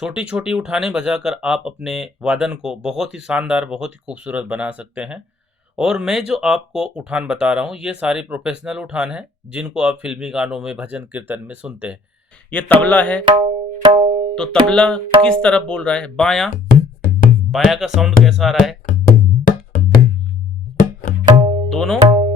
छोटी छोटी उठानें बजाकर आप अपने वादन को बहुत ही शानदार, बहुत ही खूबसूरत बना सकते हैं। और मैं जो आपको उठान बता रहा हूँ, ये सारी प्रोफेशनल उठान है जिनको आप फिल्मी गानों में, भजन कीर्तन में सुनते हैं। ये तबला है, तो तबला किस तरफ बोल रहा है? बायां। बायां का साउंड कैसा आ रहा है? दोनों